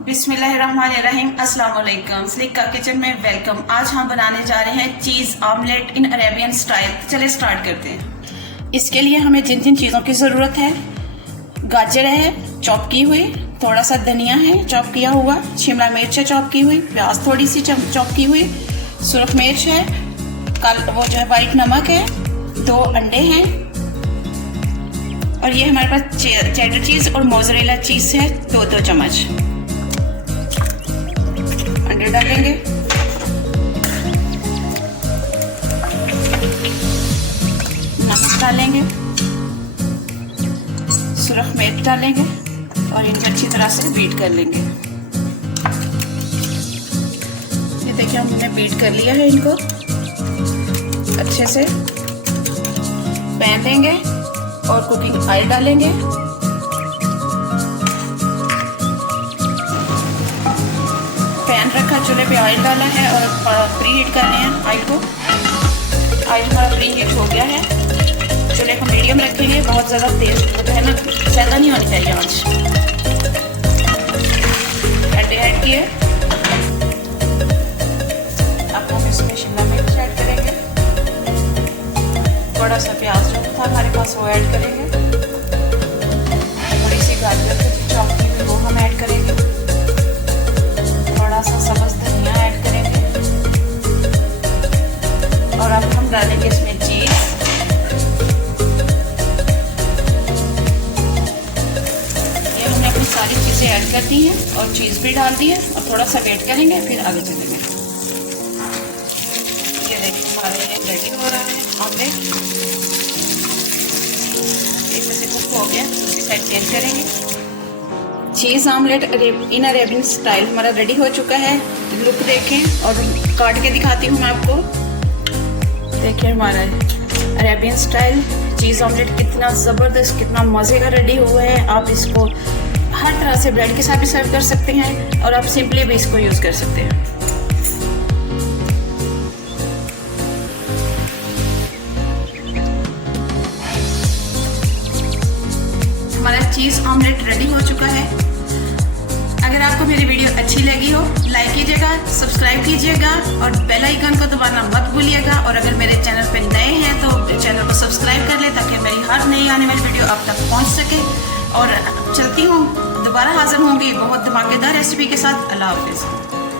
बिस्मिल्लाहिर्रहमानिर्रहीम, अस्सलाम वालेकुम। स्लिका किचन में वेलकम। आज हम बनाने जा रहे हैं चीज़ ऑमलेट इन अरेबियन स्टाइल। चले स्टार्ट करते हैं। इसके लिए हमें जिन जिन चीज़ों की ज़रूरत है, गाजर है चॉप की हुई, थोड़ा सा धनिया है चॉप किया हुआ, शिमला मिर्च है चॉप की हुई, प्याज थोड़ी सी चॉप की हुई, सुरख मिर्च है, वो जो है वाइट नमक है, 2 अंडे हैं और ये हमारे पास चेडर चीज़ और मोज़रेला चीज़ है 2 चम्मच। अंडे डालेंगे, नमक डालेंगे, सुरख मिर्च डालेंगे और इनको अच्छी तरह से बीट कर लेंगे। ये देखिए हमने बीट कर लिया है इनको अच्छे से। पैन लेंगे और कुकिंग ऑयल डालेंगे। पैन रखा, चूल्हे पे ऑयल डाला है और प्री हीट करने हैं ऑयल को। ऑयल हमारा प्री हीट हो गया है। चूल्हे को मीडियम रखेंगे, बहुत ज़्यादा तेज तो है ना, ज़्यादा नहीं होनी चाहिए आंच। अंडे ऐड किए, अब हम इसमें शिमला मिर्च ऐड करेंगे, थोड़ा सा प्याज जो था हमारे पास वो ऐड करेंगे, थोड़ी सी गाजर की चॉप की हुई वो हम ऐड करेंगे, थोड़ा सा सब्ज़ धनिया ऐड करेंगे और अब हम डालेंगे इसमें चीज़। ये हमने अपनी सारी चीज़ें ऐड कर दी हैं और चीज़ भी डाल दी है और थोड़ा सा वेट करेंगे फिर आगे चलेंगे। ये देखिए हमारे ये रेडी हो रहा है ऑमलेट। एक से कुक हो गया, दूसरी साइड चेंज करेंगे। चीज़ ऑमलेट इन अरेबियन स्टाइल हमारा रेडी हो चुका है। लुक देखें और काट के दिखाती हूँ मैं आपको। देखिए हमारा अरेबियन स्टाइल चीज़ ऑमलेट कितना ज़बरदस्त, कितना मज़े का रेडी हुआ है। आप इसको हर तरह से ब्रेड के साथ भी सर्व कर सकते हैं और आप सिंपली भी इसको यूज़ कर सकते हैं। हमारा चीज़ ऑमलेट रेडी हो चुका है। अगर आपको मेरी वीडियो अच्छी लगी हो, लाइक कीजिएगा, सब्सक्राइब कीजिएगा और बेल आइकन को दबाना मत भूलिएगा। और अगर मेरे चैनल पे नए हैं तो चैनल को सब्सक्राइब कर ले ताकि मेरी हर नई आने वाली वीडियो आप तक पहुंच सके। और चलती हूँ, दोबारा हाजिर होंगी बहुत धमाकेदार रेसिपी के साथ। अल्लाह हाफिज़।